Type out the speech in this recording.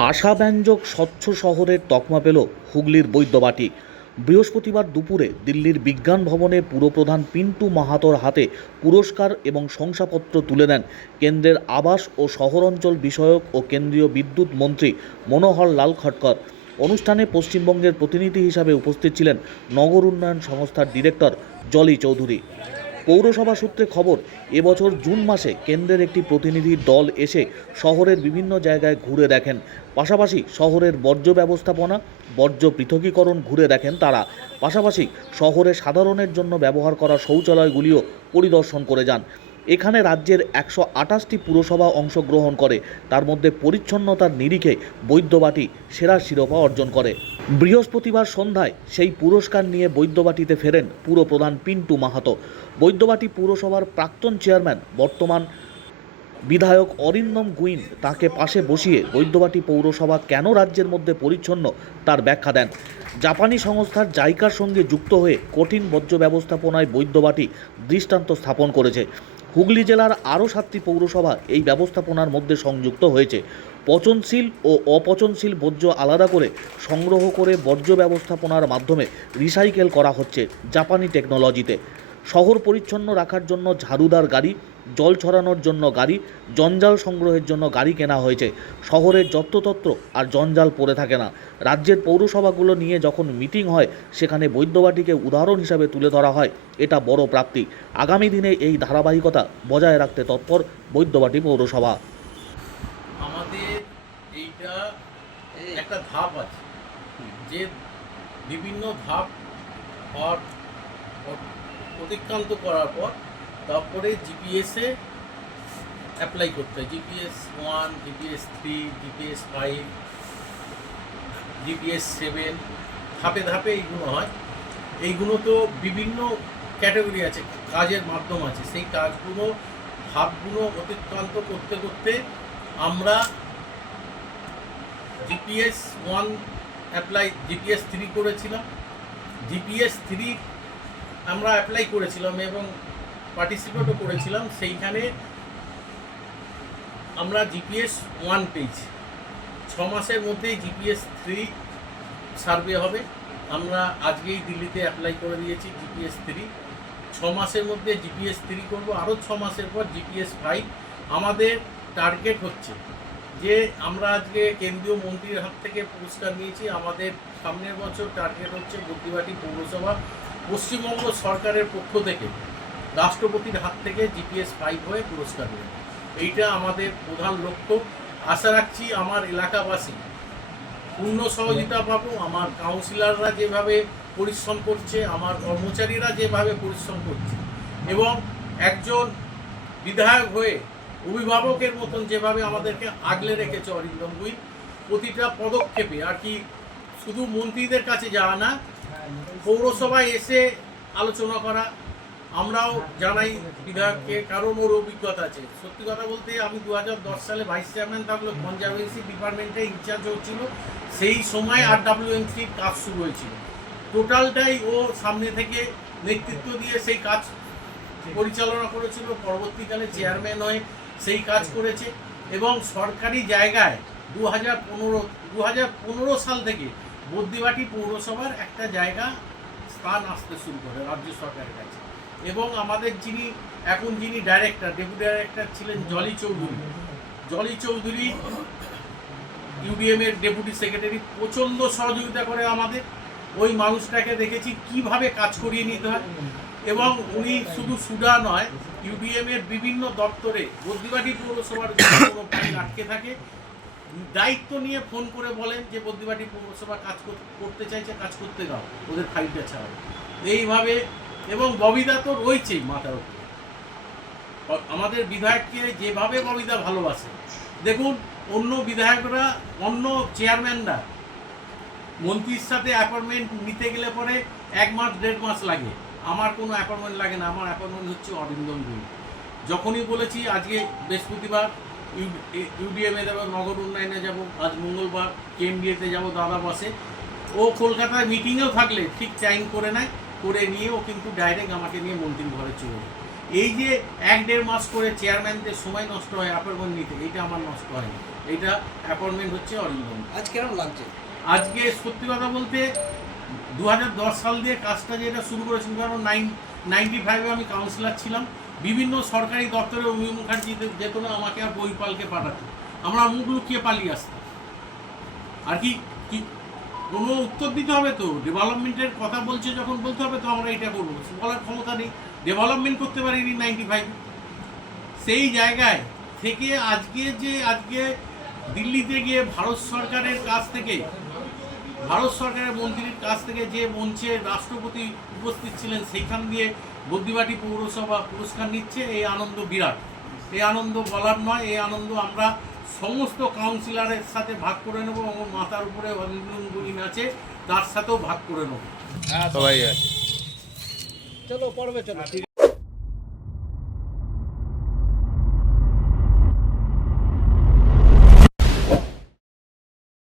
আশাব্যঞ্জক স্বচ্ছ শহরের তকমা পেল হুগলির বৈদ্যবাটি। বৃহস্পতিবার দুপুরে দিল্লির বিজ্ঞান ভবনে পুরপ্রধান পিন্টু মাহাতোর হাতে পুরস্কার এবং শংসাপত্র তুলে দেন কেন্দ্রের আবাস ও শহরাঞ্চল বিষয়ক ও কেন্দ্রীয় বিদ্যুৎ মন্ত্রী মনোহর লাল খটকর অনুষ্ঠানে পশ্চিমবঙ্গের প্রতিনিধি হিসাবে উপস্থিত ছিলেন নগর উন্নয়ন সংস্থার ডিরেক্টর জলি চৌধুরী। পৌরসভা সূত্রে খবর, এবছর জুন মাসে কেন্দ্রের একটি প্রতিনিধি দল এসে শহরের বিভিন্ন জায়গায় ঘুরে দেখেন। পাশাপাশি শহরের বর্জ্য ব্যবস্থাপনা, বর্জ্য পৃথকীকরণ ঘুরে দেখেন তারা। পাশাপাশি শহরে সাধারণের জন্য ব্যবহার করা শৌচালয়গুলিও পরিদর্শন করে যান। এখানে রাজ্যের একশো আঠাশটি পুরসভা অংশগ্রহণ করে। তার মধ্যে পরিচ্ছন্নতার নিরিখে বৈদ্যবাটি সেরা শিরোপা অর্জন করে। বৃহস্পতিবার সন্ধ্যায় সেই পুরস্কার নিয়ে বৈদ্যবাটিতে ফেরেন পুরপ্রধান পিন্টু মাহাতো। বৈদ্যবাটি পুরসভার প্রাক্তন চেয়ারম্যান, বর্তমান বিধায়ক অরিন্দম গুইন তাকে পাশে বসিয়ে বৈদ্যবাটি পৌরসভা কেন রাজ্যের মধ্যে পরিচ্ছন্ন তার ব্যাখ্যা দেন। জাপানি সংস্থার জাইকার সঙ্গে যুক্ত হয়ে কঠিন বর্জ্য ব্যবস্থাপনায় বৈদ্যবাটি দৃষ্টান্ত স্থাপন করেছে। হুগলি জেলার আরও সাতটি পৌরসভা এই ব্যবস্থাপনার মধ্যে সংযুক্ত হয়েছে। পচনশীল ও অপচনশীল বর্জ্য আলাদা করে সংগ্রহ করে বর্জ্য ব্যবস্থাপনার মাধ্যমে রিসাইকেল করা হচ্ছে জাপানি টেকনোলজিতে। শহর পরিচ্ছন্ন রাখার জন্য ঝাড়ুদার গাড়ি, জল ছড়ানোর জন্য গাড়ি, জঞ্জাল সংগ্রহের জন্য গাড়ি কেনা হয়েছে। শহরের যত্রতত্র আর জঞ্জাল পড়ে থাকে না। রাজ্যের পৌরসভাগুলো নিয়ে যখন মিটিং হয়, সেখানে বৈদ্যবাটিকে উদাহরণ হিসাবে তুলে ধরা হয়। এটা বড় প্রাপ্তি। আগামী দিনে এই ধারাবাহিকতা বজায় রাখতে তৎপর বৈদ্যবাটি পৌরসভা। এইটা একটা ধাপ আছে। যে বিভিন্ন ধাপ হওয়ার অতিক্রান্ত করার পর তারপরে জিপিএসে অ্যাপ্লাই করতে হয়। GPS one GPS three GPS five GPS seven ধাপে ধাপে এইগুলো হয়। এইগুলো তো বিভিন্ন ক্যাটাগরি আছে কাজের মাধ্যম আছে। সেই কাজগুলো ধাপগুলো অতিক্রান্ত করতে করতে আমরা GPS one apply GPS three করেছিলাম। জিপিএস থ্রি আমরা অ্যাপ্লাই করেছিলাম এবং পার্টিসিপেটও করেছিলাম। সেইখানে আমরা জিপিএস ওয়ান পেয়েছি। ছ মাসের মধ্যেই জিপিএস থ্রি সার্ভে হবে। আমরা আজকেই দিল্লিতে অ্যাপ্লাই করে দিয়েছি জিপিএস থ্রি ছ মাসের মধ্যে জিপিএস থ্রি করব। আরও ছ মাসের পর জিপিএস ফাইভ আমাদের টার্গেট হচ্ছে। যে আমরা আজকে কেন্দ্রীয় মন্ত্রীর হাত থেকে পুরস্কার নিয়েছি, আমাদের সামনের বছর টার্গেট হচ্ছে বুদ্ধিবাটি পৌরসভা, পশ্চিমবঙ্গ সরকারের পক্ষ থেকে রাষ্ট্রপতির হাত থেকে জিপিএস ফাইভ হয়ে পুরস্কার নেবে এইটা আমাদের প্রধান লক্ষ্য। আশা রাখছি আমার এলাকাবাসী পূর্ণ সহযোগিতা পাবো, আমার কাউন্সিলররা যেভাবে পরিশ্রম করছে, আমার কর্মচারীরা যেভাবে পরিশ্রম করছে এবং একজন বিধায়ক হয়ে অভিভাবকের মতন যেভাবে আমাদেরকে আগলে রেখেছে অরিন্দম গুই, প্রতিটা পদক্ষেপে, আর কি শুধু মন্ত্রীদের কাছে যাওয়া না, পৌরসভায় এসে আলোচনা করা, আমরাও জানাই বিধায়ককে কারণ ওর অভিজ্ঞতা আছে। সত্যি কথা বলতে আমি দু হাজার দশ সালে ভাইস চেয়ারম্যান থাকলেও কনজারভেন্সি ডিপার্টমেন্টে ইনচার্জ হচ্ছিল, সেই সময় আর ডাব্লিউএনসির কাজ শুরু হয়েছিল। টোটালটাই ও সামনে থেকে নেতৃত্ব দিয়ে সেই কাজ পরিচালনা করেছিল। পরবর্তীকালে চেয়ারম্যান হয়ে সেই কাজ করেছে এবং সরকারি জায়গায় দু হাজার পনেরো দু হাজার পনেরো সাল থেকে বদ্যিবাটি পৌরসভার একটা জায়গা স্থান আসতে শুরু করে রাজ্য সরকারের কাছে। এবং আমাদের যিনি, এখন যিনি ডাইরেক্টর ডেপুটি ডাইরেক্টর ছিলেন জলি চৌধুরী। জলি চৌধুরী ইউডিএম এর ডেপুটি সেক্রেটারি প্রচণ্ড সহযোগিতা করে আমাদের। ওই মানুষটাকে দেখেছি কীভাবে কাজ করিয়ে নিতে হয়। এবং উনি শুধু সুডা নয় ইউডিএম এর বিভিন্ন দপ্তরে বদ্যিবাটি পৌরসভার আটকে থাকে। দায়িত্ব নিয়ে ফোন করে বলেন যে বদ্যিবাটি পৌরসভা কাজ করতে চাইছে, কাজ করতে দাও, ওদের ফাইলটা ছাড়াও। এইভাবে এবং ববিদা তো রয়েছেই মাথার উপরে। আমাদের বিধায়ককে যেভাবে ববিদা ভালোবাসে। দেখুন, অন্য বিধায়করা, অন্য চেয়ারম্যানরা মন্ত্রীর সাথে অ্যাপয়েন্টমেন্ট নিতে গেলে পরে এক মাস, দেড় মাস লাগে। আমার কোনো অ্যাপয়েন্টমেন্ট লাগে না আমার অ্যাপয়েন্টমেন্ট হচ্ছে অরিন্দম গুই। যখনই বলেছি আজকে বৃহস্পতিবার ইউডিএমে যাব নগর উন্নয়নে যাব আজ মঙ্গলবার কেএমডিএতে যাব দাদা বাসে। ও কলকাতায় মিটিংয়েও থাকলে ঠিক টাইম করে নেয় করে নিয়ে ও কিন্তু ডাইরেক্ট আমাকে নিয়ে মন্ত্রীর ঘরে চলে এই যে এক দেড় মাস করে চেয়ারম্যানদের সময় নষ্ট হয় অ্যাপয়েন্টমেন্ট নিতে এইটা আমার নষ্ট হয়নি। এইটা অ্যাপয়েন্টমেন্ট হচ্ছে অরিন্দম। আজ কেমন লাগছে? আজকে সত্যি কথা বলতে দু হাজার দশ সাল দিয়ে কাজটা যেটা শুরু করেছিলাম কারণ নাইন, নাইনটি ফাইভে আমি কাউন্সিলর ছিলাম। বিভিন্ন সরকারি দপ্তরে অমি মুখার্জি যেত না আমাকে আর বইপালকে পাঠাতো। আমরা মুখ লুকিয়ে পালিয়ে আসতাম। আর কি কোনো উত্তর দিতে হবে তো? ডেভেলপমেন্টের কথা বলছে যখন বলতে হবে, তো আমরা এটা করব বলার ক্ষমতা নেই। ডেভেলপমেন্ট করতে পারিনি নাইনটি ফাইভ। সেই জায়গায় থেকে আজকে যে আজকে দিল্লিতে গিয়ে ভারত সরকারের কাছ থেকে ভারত সরকারের মন্ত্রীর কাছ থেকে যে মঞ্চে রাষ্ট্রপতি উপস্থিত ছিলেন সেইখান দিয়ে বদ্যিবাটি পৌরসভা পুরস্কার নিচ্ছে। এই আনন্দ বিরাট। এই আনন্দ বলার নয় এই আনন্দ আমরা সমস্ত কাউন্সিলরের সাথে ভাগ করে নেব এবং মাথার উপরে অঞ্জনগুলি আছে তার সাথেও ভাগ করে নেব। চলো পড়বে চলো।